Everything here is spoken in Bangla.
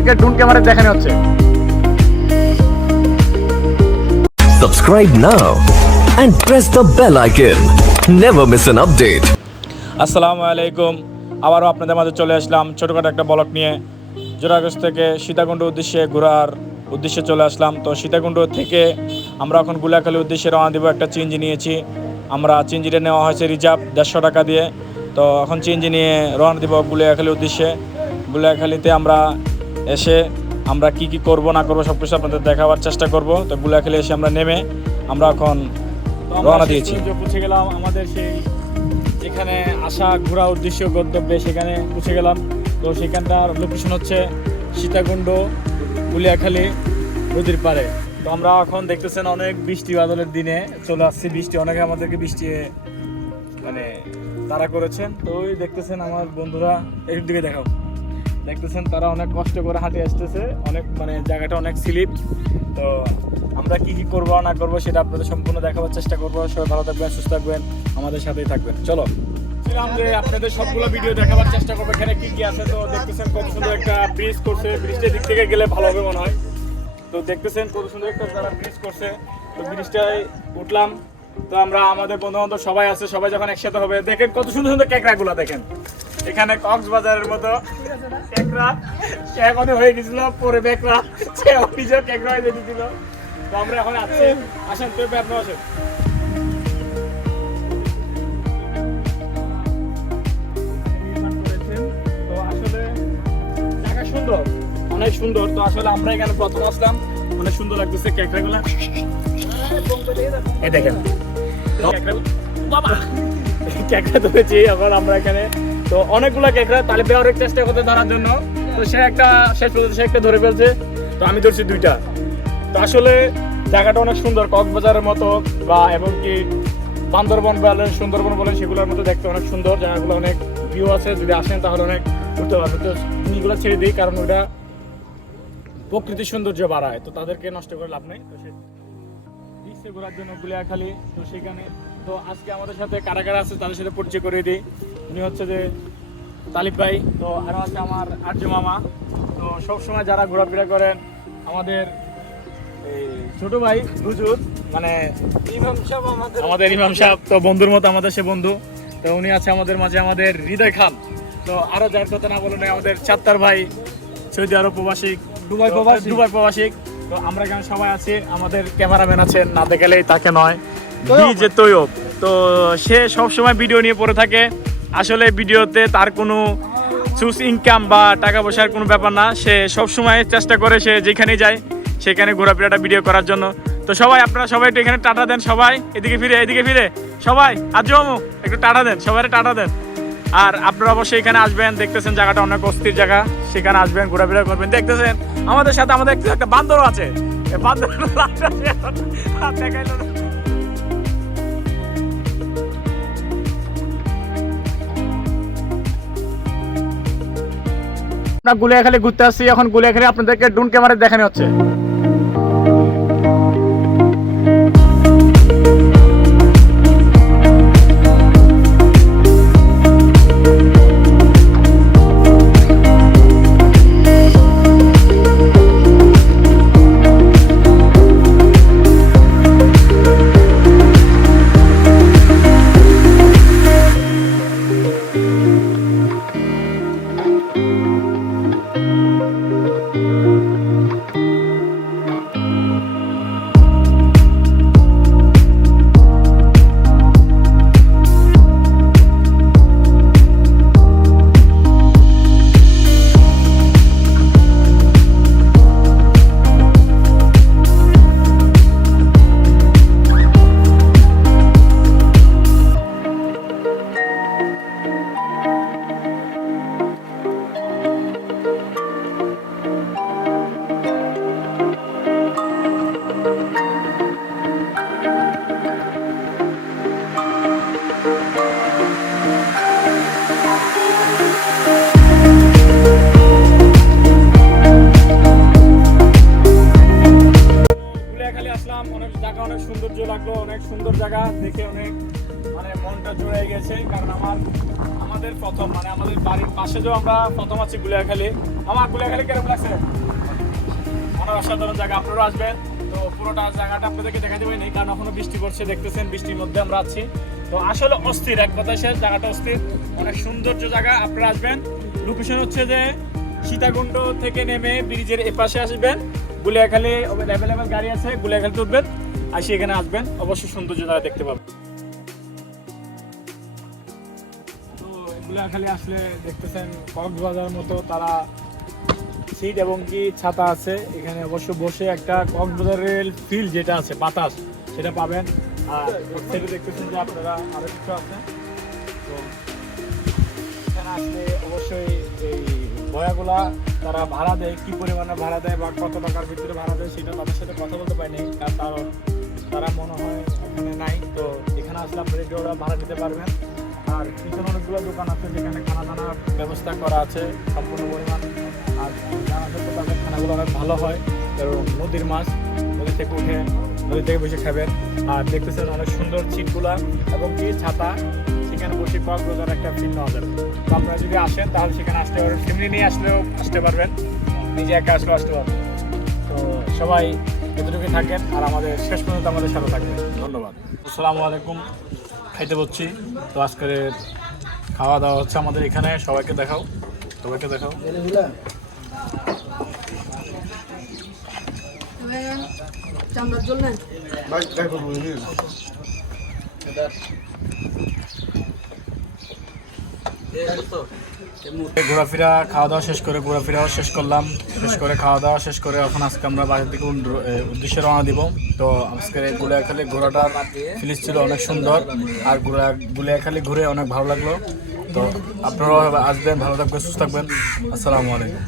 আপনাদেরকে ড্রোন ক্যামেরা দেখানো হচ্ছে। Subscribe now and press the bell icon. Never miss an update. আসসালামু আলাইকুম, আবারও আপনাদের মাঝে চলে আসলাম ছোটোখাটো একটা ব্লগ নিয়ে। জোড়াগাছ থেকে সীতাকুণ্ড উদ্দেশ্যে ঘোরার উদ্দেশ্যে চলে আসলাম। তো সীতাকুণ্ড থেকে আমরা এখন গুলিয়াখালীর উদ্দেশ্যে রওনা দেবো। একটা চিনজি নিয়েছি আমরা, চিনজিটা নেওয়া হয়েছে রিজার্ভ 150 টাকা দিয়ে। তো এখন চিনজি নিয়ে রওনা দেবো গুলিয়াখালীর উদ্দেশ্যে। গুলিয়াখালীতে আমরা এসে আমরা কি কি করব না করবো সব কিছু আপনাদের দেখাবার চেষ্টা করব। তো গুলিয়াখালী এসে আমরা নেমে আমরা এখন রওনা দিয়েছি। পৌঁছে গেলাম আমাদের সেই যেখানে আসা ঘোরা উদ্দেশ্য গন্তব্যে, সেখানে পৌঁছে গেলাম। তো সেখানটার লোকেশন হচ্ছে সীতাকুণ্ড গুলিয়াখালী নদীর পাড়ে। তো আমরা এখন দেখতেছেন অনেক বৃষ্টি বাদলের দিনে চলে আসছি। বৃষ্টি অনেকে আমাদেরকে বৃষ্টি মানে তারা করেছেন। তো ওই দেখতেছেন আমার বন্ধুরা, এর দিকে দেখাও, দেখতেছেন তারা অনেক কষ্ট করে হাঁটে আসতেছে, অনেক মানে জায়গাটা অনেক স্লিপ। তো আমরা কি কি করবো না করবো সেটা আপনাদের সম্পূর্ণ দেখাবার চেষ্টা করবো। সবাই ভালো থাকবেন, সুস্থ থাকবেন, আমাদের সাথেই থাকবেন। চলো যে আপনাদের সবগুলো ভিডিও দেখাবার চেষ্টা করবো এখানে কি কি আছে। তো দেখতেছেন কত সুন্দর একটা ব্রিজ করছে, ব্রিজটার দিক থেকে গেলে ভালো হবে মনে হয়। তো দেখতেছেন কত সুন্দর একটা তারা ব্রিজ করছে। তো ব্রিজটায় উঠলাম। তো আমরা আমাদের বন্ধু বান্ধব সবাই আছে, সবাই যখন একসাথে হবে দেখেন কত সুন্দর সুন্দর ক্যাকড়াগুলো দেখেন। এখানে কক্সবাজারের মতো ক্যাকড়া এখনই হয়ে গেছিল, পরে বেকড়া সে নিজের ক্যাকড়া হয়ে যেতেছিল। তো আমরা এখন আসছি, আসেন তো আপনি আসেন। তো আসলে জায়গা সুন্দর, অনেক সুন্দর। তো আসলে আমরা এখানে প্রথম আসলাম, অনেক সুন্দর লাগতেছে ক্যাকড়াগুলো। এই দেখেন বাবা ক্যাকড়া ধরেছি এখন আমরা এখানে। তো অনেকগুলো ক্যাকড়া তালিপে অনেক চেষ্টা করতে ধরার জন্য। তো সে একটা শেষ পর্যন্ত সে একটা ধরে ফেলছে, তো আমি ধরছি দুইটা। তো আসলে জায়গাটা অনেক সুন্দর, কক্সবাজারের মতো বা এবং কি বান্দরবন বলেন, সুন্দরবন বলেন, সেগুলোর মতো দেখতে অনেক সুন্দর। জায়গাগুলো অনেক ভিউ আছে, যদি আসেন তাহলে অনেক ঘুরতে পারবেন। তো জিনিসগুলো ছেড়ে দিই, কারণ ওটা প্রকৃতির সৌন্দর্য বাড়ায়, তো তাদেরকে নষ্ট করে লাভ নেই। তো সে দিচ্ছে ঘোরার জন্য গুলিয়াখালী। তো সেখানে তো আজকে আমাদের সাথে কারা কারা আছে তাদের সাথে পরিচয় করিয়ে দিই। উনি হচ্ছে যে তালিব ভাই, তো আরও আছে আমার আর্য মামা। তো সবসময় যারা ঘোরাফেরা করেন আমাদের এই ছোট ভাই হুজুর, মানে ইমাম সাহেব, আমাদের ইমাম সাহেব। তো বন্ধুর মতো আমাদের সে বন্ধু। তো উনি আছে আমাদের মাঝে আমাদের হৃদয় খান। তো আরও যার কথা না বলে নেই আমাদের চাত্তার ভাই, সৌদি আরব প্রবাসী, দুবাই প্রবাসী। তো আমরা এখানে সবাই আছি। আমাদের ক্যামেরাম্যান আছেন, না দেখালেই তাকে নয়, যে তৈয়ব। তো সে সবসময় ভিডিও নিয়ে পড়ে থাকে। আসলে ভিডিওতে তার কোনো সোর্স ইনকাম বা টাকা পয়সার কোনো ব্যাপার না। সে সবসময় চেষ্টা করে, সে যেখানে যায় সেখানে ঘোরাফেরাটা ভিডিও করার জন্য। তো সবাই আপনারা সবাই একটু এখানে টাটা দেন, সবাই এদিকে ফিরে সবাই আজও একটু টাটা দেন, সবাই টাটা দেন। আর আপনারা অবশ্যই এখানে আসবেন, দেখতেছেন জায়গাটা অনেক অস্থির জায়গা, সেখানে আসবেন, ঘোরাফেরা করবেন। দেখতেছেন আমাদের সাথে আমাদের একটা বান্দরও আছে, বান্দর দেখাইল না। আমরা গুলিয়াখালী ঘুরতে আসছি, এখন গুলিয়াখালী আপনাদেরকে ড্রোন ক্যামেরা দেখানো হচ্ছে। সৌন্দর্য লাগলো, অনেক সুন্দর জায়গা দেখে অনেক মানে মনটা জুড়ে গেছে। কারণ আমার আমাদের প্রথম মানে আমাদের বাড়ির পাশে যে আমরা প্রথম আছি গুলিয়াখালী। আমার গুলিয়াখালী কেমন লাগছে? অনেক অসাধারণ জায়গা, আপনারাও আসবেন। তো পুরোটা জায়গাটা আপনাদেরকে দেখা দেবে নেই, কারণ এখনো বৃষ্টি পড়ছে, দেখতেছেন বৃষ্টির মধ্যে আমরা আছি। তো আসলে অস্থির, এক কথায় শেষ, জায়গাটা অস্থির, অনেক সৌন্দর্য জায়গা, আপনারা আসবেন। লোকেশন হচ্ছে যে সীতাকুণ্ড থেকে নেমে ব্রিজের এপাশে আসবেন, গুলিয়াখালী অ্যাভেলেবেল গাড়ি আছে, গুলিয়াখালীতে উঠবেন, আসি এখানে আসবেন, অবশ্যই সৌন্দর্য জায়গা দেখতে পাবেন। তো গুলিয়াখালী আসলে দেখতেছেন কক্সবাজার মতো তারা সিট এবং কি ছাতা আছে এখানে, অবশ্য বসে একটা কক্সবাজারের ফিল যেটা আছে বাতাস সেটা পাবেন। আর সেটা দেখতেছেন যে আপনারা আরো কিছু আছে। তো এখানে আসলে অবশ্যই এই বয়াগুলা তারা ভাড়া দেয়, কি পরিমাণে ভাড়া দেয় বা কত টাকার ভিতরে ভাড়া দেয় সেটা তাদের সাথে কথা বলতে পারিনি, কারণ তারা মনে হয় এখানে নাই। তো এখানে আসলে আপনারা ওরা ভাড়া নিতে পারবেন। আর পিছনে অনেকগুলো দোকান আছে যেখানে খানা দানার ব্যবস্থা করা আছে সম্পূর্ণ পরিমাণ। আর জানা যাচ্ছে তাদের খানাগুলো অনেক ভালো হয়, কারণ নদীর মাছ, নদী থেকে উঠে নদী থেকে বসে খাবেন। আর দেখতেছেন অনেক সুন্দর সিটগুলা এবং কি ছাতা, সেখানে বসে কক্সবাজার একটা ফিল নেওয়া যাবে। তো আপনারা যদি আসেন তাহলে সেখানে আসতে পারবেন, ফ্যামিলি নিয়ে আসলেও আসতে পারবেন, নিজে একা আসলেও আসতে পারবেন। তো সবাই এতটুকুই থাকেন আর আমাদের শেষ পর্যন্ত আমাদের সাথে থাকবেন। ধন্যবাদ। আসসালামু আলাইকুম। খাইতে বসছি। তো আজকের খাওয়া দাওয়া হচ্ছে আমাদের এখানে, সবাইকে দেখাও, সবাইকে দেখাও। চামড়ার জন্য ঘোরাফেরা খাওয়া দাওয়া শেষ করে ঘোরাফেরাও শেষ করলাম, শেষ করে খাওয়া দাওয়া শেষ করে এখন আজকে আমরা বাড়ির দিকে উদ্দেশ্যে রওনা দিব। তো আজকের এই গুলিয়াখালী ঘোরাটার ফিলিস ছিল অনেক সুন্দর, আর গুলিয়াখালী ঘুরে অনেক ভালো লাগলো। তো আপনারাও আসবেন, ভালো থাকবেন, সুস্থ থাকবেন। আসসালামু আলাইকুম।